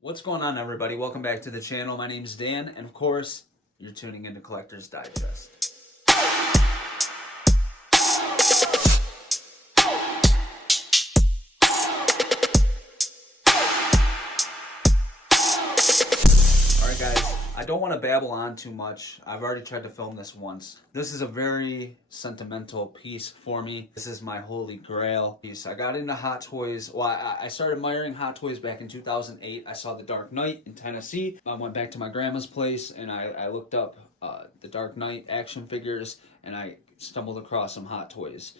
What's going on, everybody? Welcome back to the channel. My name's Dan, and of course, you're tuning into Collector's Digest. Alright guys, I don't want to babble on too much. I've already tried to film this once. This is a very sentimental piece for me. This is my holy grail piece. I got into Hot Toys. Well, I started admiring Hot Toys back in 2008. I saw The Dark Knight in Tennessee. I went back to my grandma's place and I looked up The Dark Knight action figures, and I stumbled across some Hot Toys.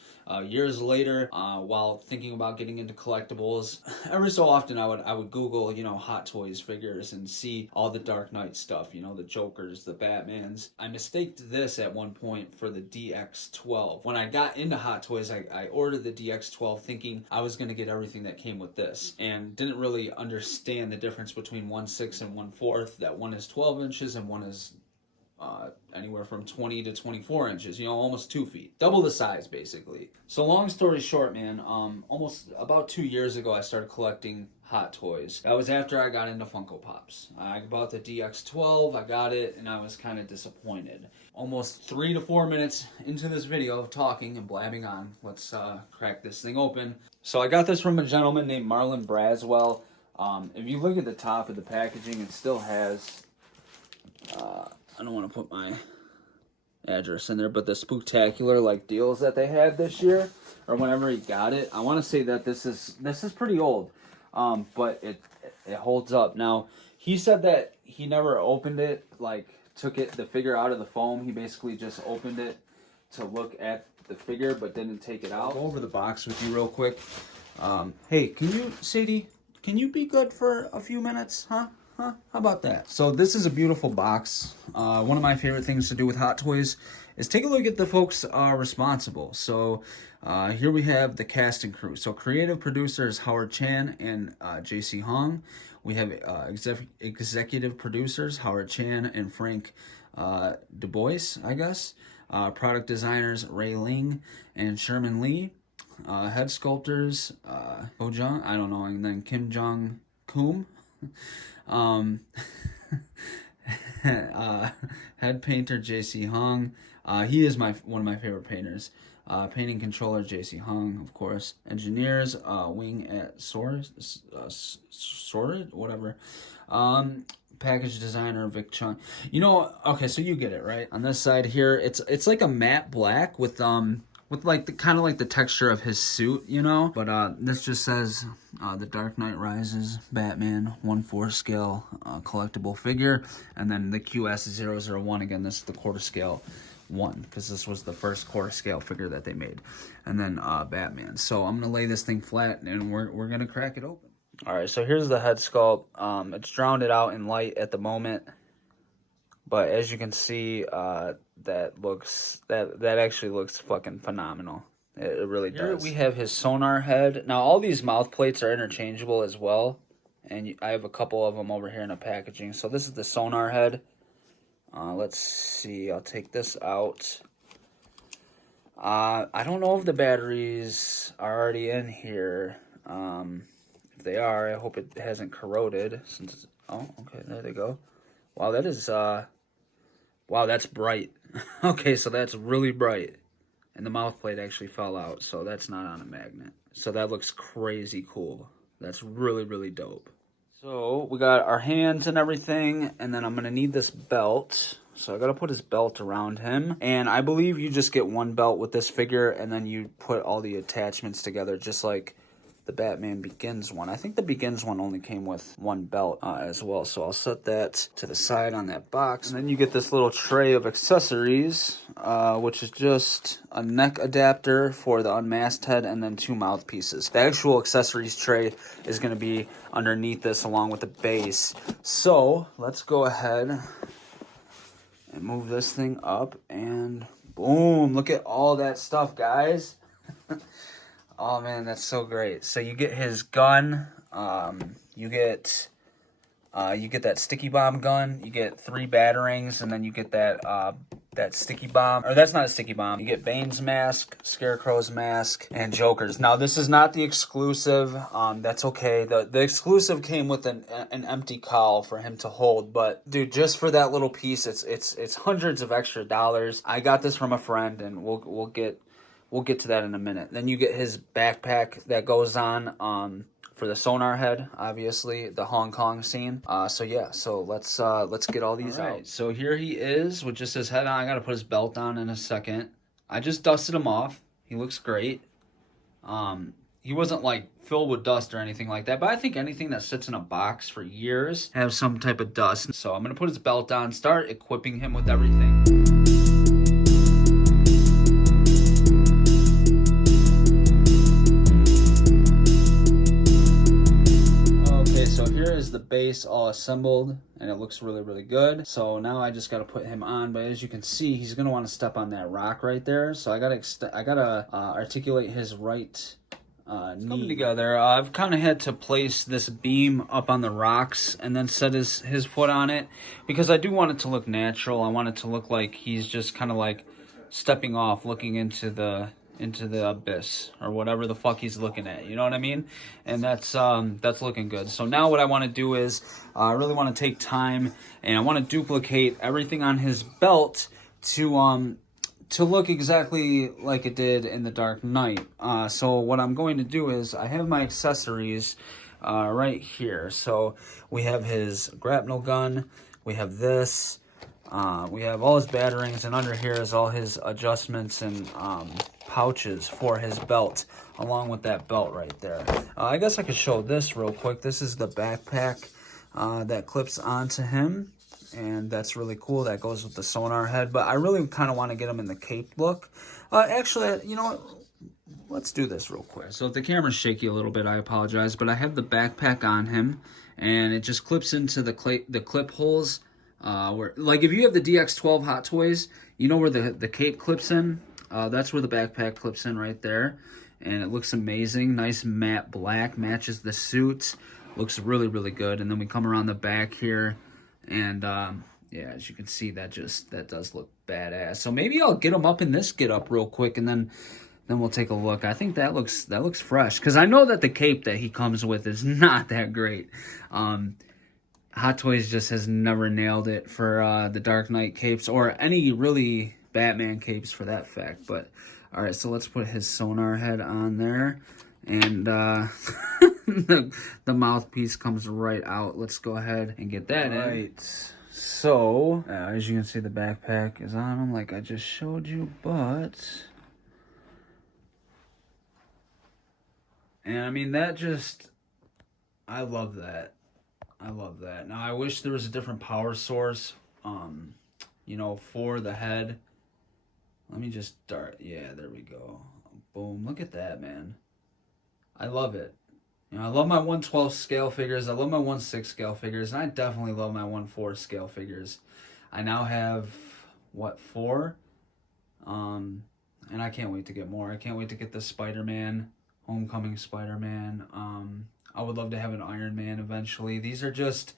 Years later, while thinking about getting into collectibles, every so often I would Google, Hot Toys figures and see all the Dark Knight stuff, the Jokers, the Batmans. I mistaked this at one point for the DX12. When I got into Hot Toys, I ordered the DX12 thinking I was going to get everything that came with this, and didn't really understand the difference between 1/6 and 1/4, that one is 12 inches and one is anywhere from 20 to 24 inches, almost 2 feet. Double the size, basically. So long story short, man, almost about 2 years ago, I started collecting Hot Toys. That was after I got into Funko Pops. I bought the DX12, I got it, and I was kind of disappointed. Almost 3 to 4 minutes into this video of talking and blabbing on, let's crack this thing open. So I got this from a gentleman named Marlon Braswell. If you look at the top of the packaging, it still has... I don't want to put my address in there, but the spooktacular deals that they had this year, or whenever he got it. I want to say that this is pretty old, but it holds up. Now, he said that he never opened it, took the figure out of the foam. He basically just opened it to look at the figure, but didn't take it out. I'll go over the box with you real quick. Hey, Sadie, can you be good for a few minutes, huh? How about that? So this is a beautiful box. One of my favorite things to do with Hot Toys is take a look at the folks responsible. So here we have the cast and crew. So creative producers Howard Chan and JC Hong. We have executive producers Howard Chan and Frank Du Bois, I guess. Product designers Ray Ling and Sherman Lee. Head sculptors Ho Jung, I don't know, and then Kim Jong Koom. Head painter JC Hong. He is one of my favorite painters. Painting controller JC Hong, of course. Engineers Wing at Sword, whatever. Package designer Vic Chung. Okay, so you get it, right? On this side here, it's like a matte black with kind of the texture of his suit, But this just says The Dark Knight Rises Batman 1/4 scale collectible figure, and then the QS001. Again, this is the quarter scale one, because this was the first quarter scale figure that they made, and then Batman. So I'm gonna lay this thing flat, and we're gonna crack it open. All right, so here's the head sculpt. It's drowned out in light at the moment, but as you can see, that actually looks fucking phenomenal. It really does. Here we have his sonar head. Now, all these mouth plates are interchangeable as well, and I have a couple of them over here in the packaging. So this is the sonar head. Let's see. I'll take this out. I don't know if the batteries are already in here. If they are, I hope it hasn't corroded. Oh, okay, there they go. Wow, that is... Wow, that's bright. Okay, so that's really bright. And the mouth plate actually fell out, so that's not on a magnet. So that looks crazy cool. That's really, really dope. So we got our hands and everything, and then I'm going to need this belt. So I got to put his belt around him. And I believe you just get one belt with this figure, and then you put all the attachments together, just like the Batman Begins one. I think the Begins one only came with one belt as well. So I'll set that to the side on that box. And then you get this little tray of accessories, which is just a neck adapter for the unmasked head and then 2 mouthpieces. The actual accessories tray is going to be underneath this along with the base. So let's go ahead and move this thing up, and boom, look at all that stuff, guys. Oh man, that's so great. So you get his gun, you get You get that sticky bomb gun, you get 3 batterings, and then you get that that sticky bomb, or that's not a sticky bomb. You get Bane's mask, Scarecrow's mask, and Joker's. Now this is not the exclusive. That's okay. The exclusive came with an empty cowl for him to hold, but dude, just for that little piece, it's hundreds of extra dollars. I got this from a friend, and we'll get to that in a minute. Then you get his backpack that goes on for the sonar head, obviously, the Hong Kong scene. So yeah, so let's get all these out. So here he is with just his head on. I gotta put his belt on in a second. I just dusted him off. He looks great. He wasn't like filled with dust or anything like that, but I think anything that sits in a box for years has some type of dust. So I'm gonna put his belt on, start equipping him with everything. The base all assembled, and it looks really good. So now I just got to put him on, but as you can see, he's going to want to step on that rock right there. So I gotta articulate his right knee. Coming together, I've kind of had to place this beam up on the rocks and then set his foot on it, because I do want it to look natural. I want it to look like he's just kind of like stepping off, looking into the abyss or whatever the fuck he's looking at, you know what I mean? And that's looking good. So now what I want to do is I really want to take time, and I want to duplicate everything on his belt to look exactly like it did in The Dark Knight. So what I'm going to do is I have my accessories right here. So we have his grapnel gun, we have this, we have all his batterings, and under here is all his adjustments and pouches for his belt, along with that belt right there. I guess I could show this real quick. This is the backpack that clips onto him, and that's really cool. That goes with the sonar head, but I really kind of want to get him in the cape look. Actually, you know what? Let's do this real quick. So if the camera's shaky a little bit, I apologize, but I have the backpack on him, and it just clips into the clip holes. Where, like, if you have the DX12 Hot Toys, you know where the cape clips in. That's where the backpack clips in right there, and it looks amazing. Nice matte black, matches the suit, looks really good. And then we come around the back here, and yeah, as you can see, that does look badass. So maybe I'll get him up in this get up real quick, and then we'll take a look. I think that looks fresh, because I know that the cape that he comes with is not that great. Hot Toys just has never nailed it for the Dark Knight capes, or any really Batman capes for that fact. But all right, so let's put his sonar head on there, and the mouthpiece comes right out. Let's go ahead and get that in. Right. So as you can see, the backpack is on him like I just showed you, but and I mean, that just, I love that. I love that. Now, I wish there was a different power source, you know, for the head. Let me just start. Yeah, there we go. Boom. Look at that, man. I love it. You know, I love my 1/12 scale figures. I love my 1/6 scale figures. And I definitely love my 1/4 scale figures. I now have, what, 4? And I can't wait to get more. I can't wait to get the Spider-Man, Homecoming Spider-Man. I would love to have an Iron Man eventually. These are just,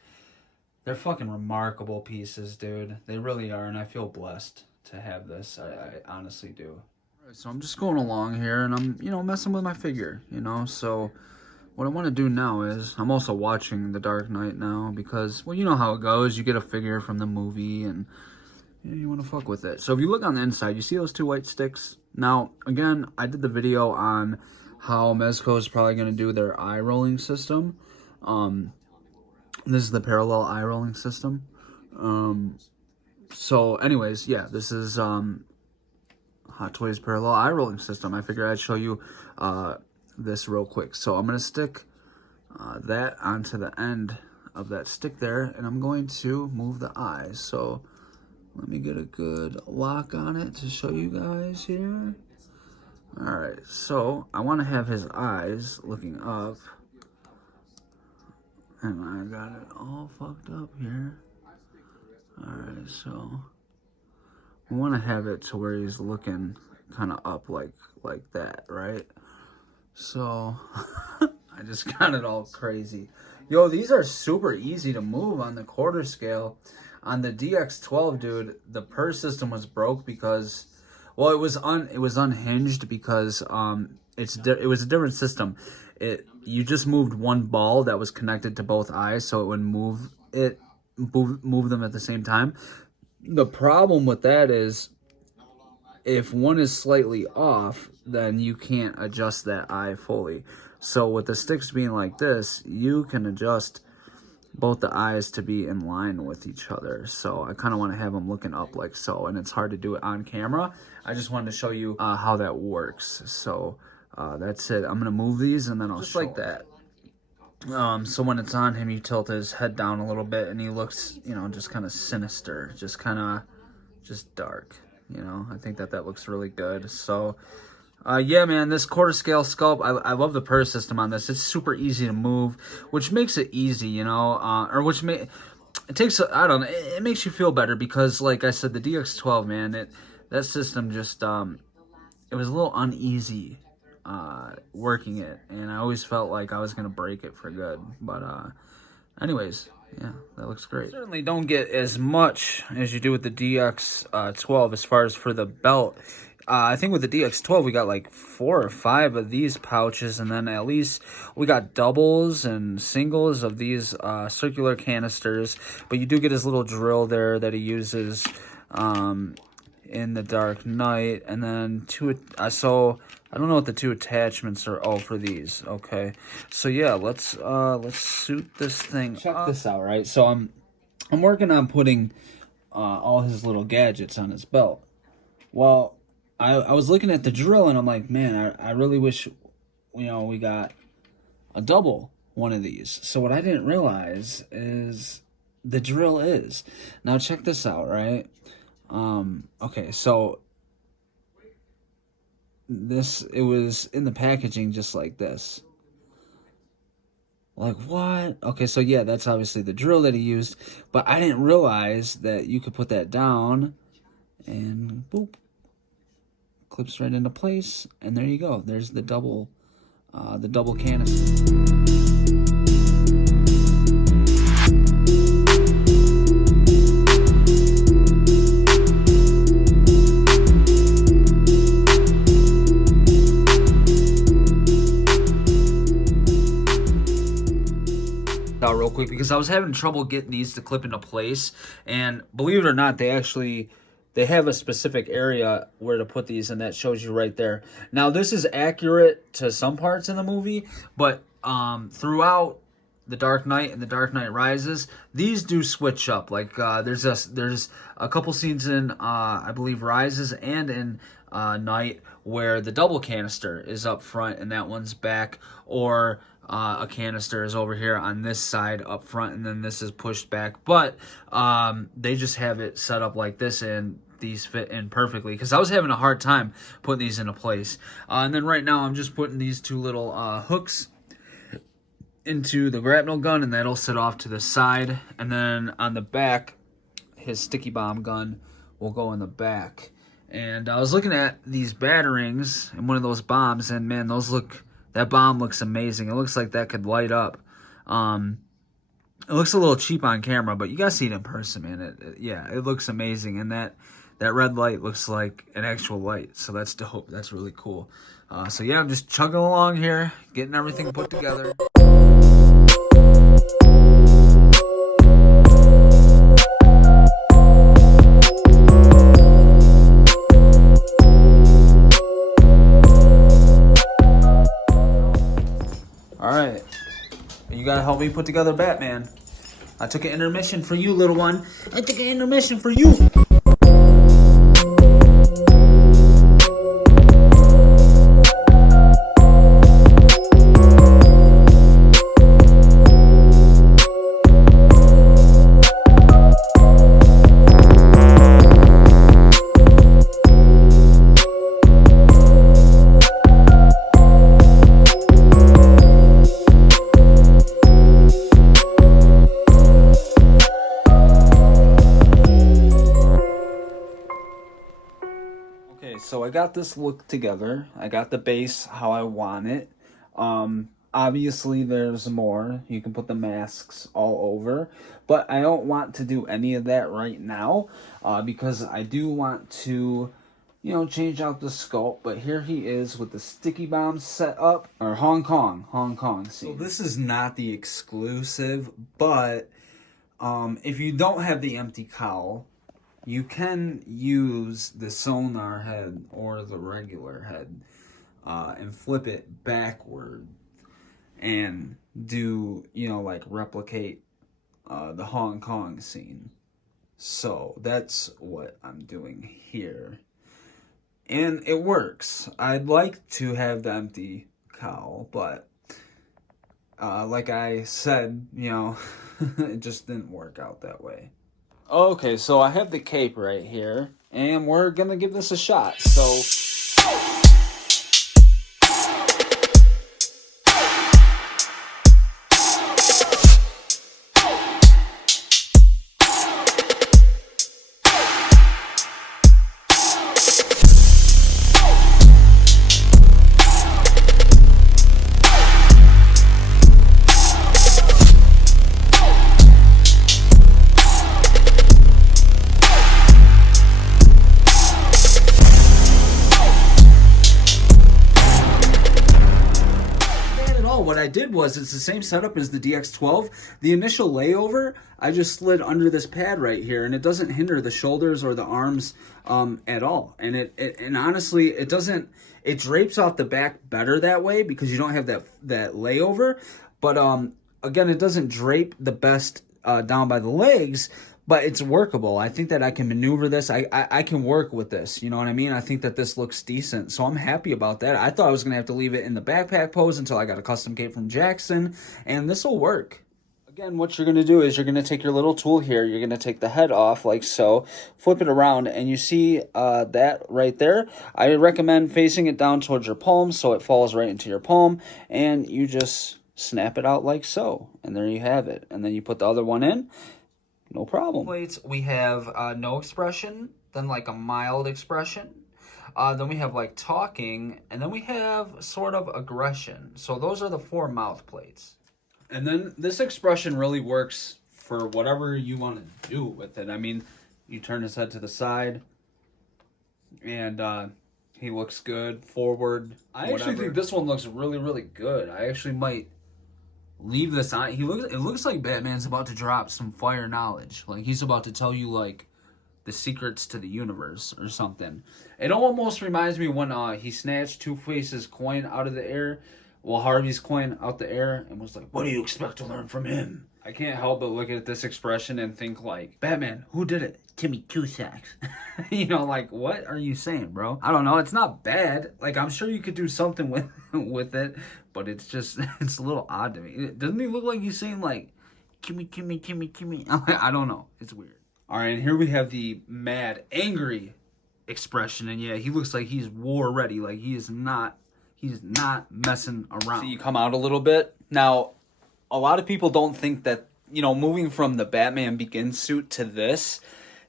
they're fucking remarkable pieces, dude. They really are, and I feel blessed to have this. I honestly do. All right, so I'm just going along here, and I'm, you know, messing with my figure, you know. So what I want to do now is, I'm also watching The Dark Knight now, because, well, you know how it goes. You get a figure from the movie, and you want to fuck with it. So if you look on the inside, you see those 2 white sticks? Now, again, I did the video on how Mezco is probably going to do their eye rolling system. This is the parallel eye rolling system. So anyways, yeah, this is Hot Toys parallel eye rolling system. I figured I'd show you this real quick. So I'm going to stick that onto the end of that stick there, and I'm going to move the eyes. So let me get a good lock on it to show you guys here. Alright, so I want to have his eyes looking up, and I got it all fucked up here. Alright, so we want to have it to where he's looking kind of up like that, right? So I I just got it all crazy. Yo, these are super easy to move on the quarter scale. On the DX12, dude, the PER system was broke because, well, it was unhinged because it was a different system. You just moved one ball that was connected to both eyes, so it would move them at the same time. The problem with that is, if one is slightly off, then you can't adjust that eye fully. So with the sticks being like this, you can adjust both the eyes to be in line with each other. So I kind of want to have them looking up like so, and it's hard to do it on camera. I just wanted to show you how that works. So that's it. I'm gonna move these and then I'll just like that. So when it's on him, you tilt his head down a little bit and he looks, you know, just kind of sinister, just dark. You know, I think that looks really good. So yeah, man, this quarter scale sculpt, I love the PER system on this. It's super easy to move, which makes it easy, you know, it makes you feel better because, like I said, the DX12, man, that system just, it was a little uneasy working it, and I always felt like I was going to break it for good. But anyways, yeah, that looks great. You certainly don't get as much as you do with the DX12 as far as for the belt. I think with the DX12, we got like 4 or 5 of these pouches, and then at least we got doubles and singles of these circular canisters. But you do get his little drill there that he uses in the Dark Knight, and then so I don't know what the 2 attachments are. Oh, for these. Okay, so yeah, let's suit this thing. Check this out, right? So I'm working on putting all his little gadgets on his belt. Well, I was looking at the drill and I'm like, man, I really wish, you know, we got a double one of these. So what I didn't realize is the drill is. Now check this out, right? Okay, so it was in the packaging just like this. Like, what? Okay, so yeah, that's obviously the drill that he used, but I didn't realize that you could put that down and boop. Clips right into place, and there you go. There's the double canister. Out real quick because I was having trouble getting these to clip into place, and believe it or not, they have a specific area where to put these, and that shows you right there. Now, this is accurate to some parts in the movie, but throughout The Dark Knight and The Dark Knight Rises, these do switch up. Like, there's a couple scenes in, I believe, Rises and in Night where the double canister is up front and that one's back, or a canister is over here on this side up front and then this is pushed back. But they just have it set up like this, and these fit in perfectly because I was having a hard time putting these into place. And then right now I'm just putting these 2 little hooks into the grapnel gun, and that'll sit off to the side. And then on the back, his sticky bomb gun will go in the back. And I was looking at these batterings and one of those bombs, and man, that bomb looks amazing. It looks like that could light up. It looks a little cheap on camera, but you gotta see it in person, man. It looks amazing, and that red light looks like an actual light, so that's dope. That's really cool. So yeah, I'm just chugging along here, getting everything put together. Alright, you gotta help me put together Batman. I took an intermission for you, little one. I took an intermission for you. So I got this look together. I got the base how I want it. Obviously, there's more. You can put the masks all over, but I don't want to do any of that right now because I do want to, you know, change out the sculpt. But here he is with the sticky bomb set up, or Hong Kong scene. So this is not the exclusive, but if you don't have the empty cowl, you can use the sonar head or the regular head and flip it backward and do, you know, like replicate the Hong Kong scene. So that's what I'm doing here. And it works. I'd like to have the empty cowl, but like I said, you know, it just didn't work out that way. Okay, so I have the cape right here, and we're gonna give this a shot. So what I did was, it's the same setup as the DX12. The initial layover, I just slid under this pad right here, and it doesn't hinder the shoulders or the arms at all. And and honestly, it doesn't. It drapes off the back better that way because you don't have that layover. But again, it doesn't drape the best down by the legs. But it's workable. I think that I can maneuver this. I can work with this. You know what I mean? I think that this looks decent. So I'm happy about that. I thought I was going to have to leave it in the backpack pose until I got a custom cape from Jackson. And this will work. Again, what you're going to do is you're going to take your little tool here. You're going to take the head off like so. Flip it around. And you see that right there? I recommend facing it down towards your palm so it falls right into your palm. And you just snap it out like so. And there you have it. And then you put the other one in. No problem. Plates, we have no expression, then like a mild expression, then we have like talking, and then we have sort of aggression. So those are the 4 mouth plates. And then this expression really works for whatever you want to do with it. I mean, you turn his head to the side, and he looks good, forward, I actually think this one looks really, really good. I actually might leave this on. It looks like Batman's about to drop some fire knowledge. Like he's about to tell you like the secrets to the universe or something. It almost reminds me when he snatched Two-Face's coin out of the air. Well, Harvey's coin out the air and was like, "What do you expect to learn from him?" I can't help but look at this expression and think like, Batman, who did it? Timmy Two Sacks. You know, like, what are you saying, bro? I don't know. It's not bad. Like, I'm sure you could do something with it, but it's just, it's a little odd to me. Doesn't he look like he's saying like, Timmy? I don't know. It's weird. All right, and here we have the mad, angry expression, and yeah, he looks like he's war ready. Like he's not messing around. So you come out a little bit. Now, a lot of people don't think that, you know, moving from the Batman Begins suit to this,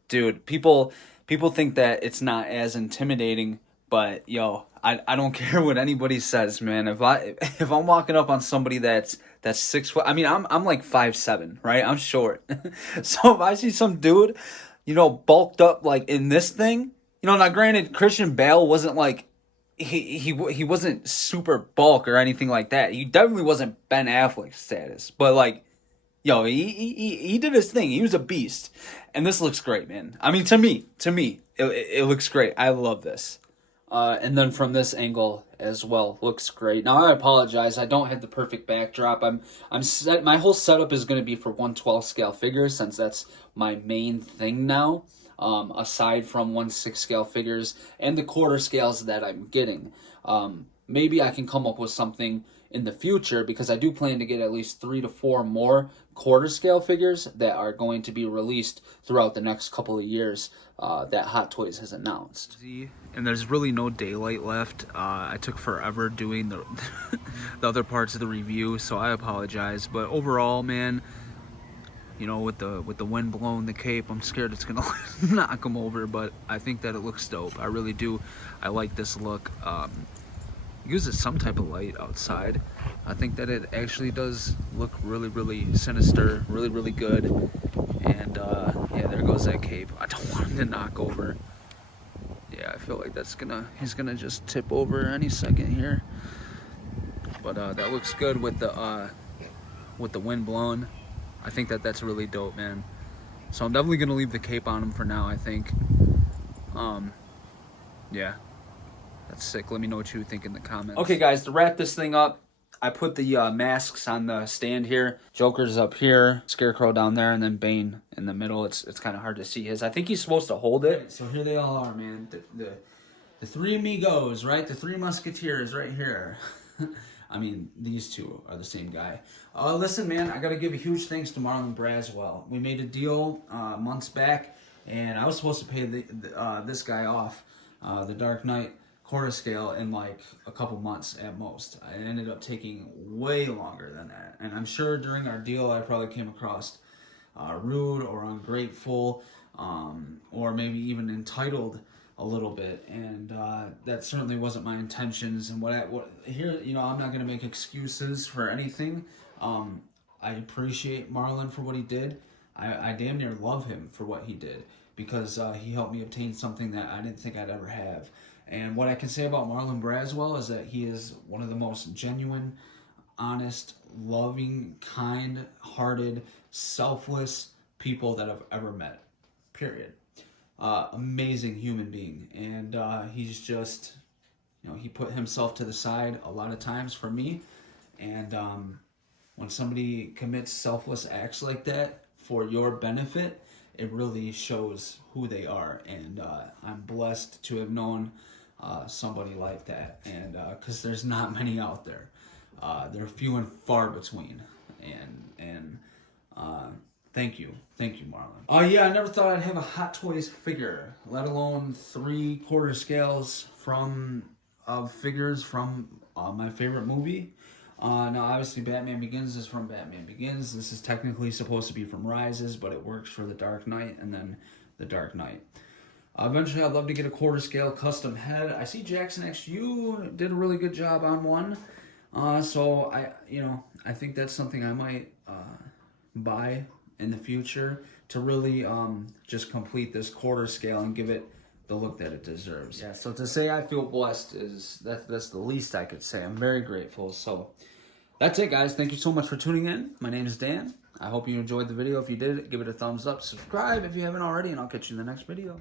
dude, people think that it's not as intimidating, but yo, I don't care what anybody says, man. If I'm walking up on somebody that's 6 foot, I mean, I'm like 5'7", right? I'm short. So if I see some dude, you know, bulked up like in this thing, you know, now granted, Christian Bale wasn't like, he wasn't super bulk or anything like that. He definitely wasn't Ben Affleck status, but like, yo, he did his thing. He was a beast, and this looks great, man. I mean, to me, it looks great. I love this. And then from this angle as well, looks great. Now I apologize, I don't have the perfect backdrop. I'm set. My whole setup is going to be for 1/12 scale figures since that's my main thing now. Aside from 1/6 scale figures and the quarter scales that I'm getting. Maybe I can come up with something in the future because I do plan to get at least 3 to 4 more quarter scale figures that are going to be released throughout the next couple of years that Hot Toys has announced. And there's really no daylight left. I took forever doing the other parts of the review, so I apologize. But overall, man, you know, with the wind blowing the cape, I'm scared it's gonna knock him over, but I think that it looks dope. I really do. I like this look. Uses some type of light outside. I think that it actually does look really, really sinister, really, really good. And yeah, there goes that cape. I don't want him to knock over. Yeah, I feel like he's gonna just tip over any second here. But that looks good with the wind blowing. I think that that's really dope, man. So I'm definitely gonna leave the cape on him for now, I think. Yeah, that's sick. Let me know what you think in the comments. Okay, guys, to wrap this thing up, I put the masks on the stand here. Joker's up here, Scarecrow down there, and then Bane in the middle. It's kind of hard to see his. I think he's supposed to hold it. So here they all are, man. The three amigos, right? The three musketeers right here. I mean, these two are the same guy. Listen, man, I got to give a huge thanks to Marlon Braswell. We made a deal months back, and I was supposed to pay this guy off, the Dark Knight quarter scale, in like a couple months at most. I ended up taking way longer than that. And I'm sure during our deal, I probably came across rude or ungrateful, or maybe even entitled a little bit, and that certainly wasn't my intentions. And here, you know, I'm not going to make excuses for anything. I appreciate Marlon for what he did. I damn near love him for what he did, because he helped me obtain something that I didn't think I'd ever have. And what I can say about Marlon Braswell is that he is one of the most genuine, honest, loving, kind-hearted, selfless people that I've ever met, period. Amazing human being, and he's just, you know, he put himself to the side a lot of times for me. And when somebody commits selfless acts like that for your benefit, it really shows who they are. And I'm blessed to have known somebody like that, and because there's not many out there. They're few and far between. And thank you, Marlon. Yeah, I never thought I'd have a Hot Toys figure, let alone 3 quarter scales of figures from my favorite movie. Now, obviously, Batman Begins is from Batman Begins. This is technically supposed to be from Rises, but it works for the Dark Knight and then the Dark Knight. Eventually, I'd love to get a quarter scale custom head. I see Jackson XU did a really good job on one. So I think that's something I might buy in the future to really just complete this quarter scale and give it the look that it deserves. Yeah, so to say I feel blessed that's the least I could say. I'm very grateful. So that's it, guys. Thank you so much for tuning in. My name is Dan. I hope you enjoyed the video. If you did, give it a thumbs up. Subscribe if you haven't already, and I'll catch you in the next video.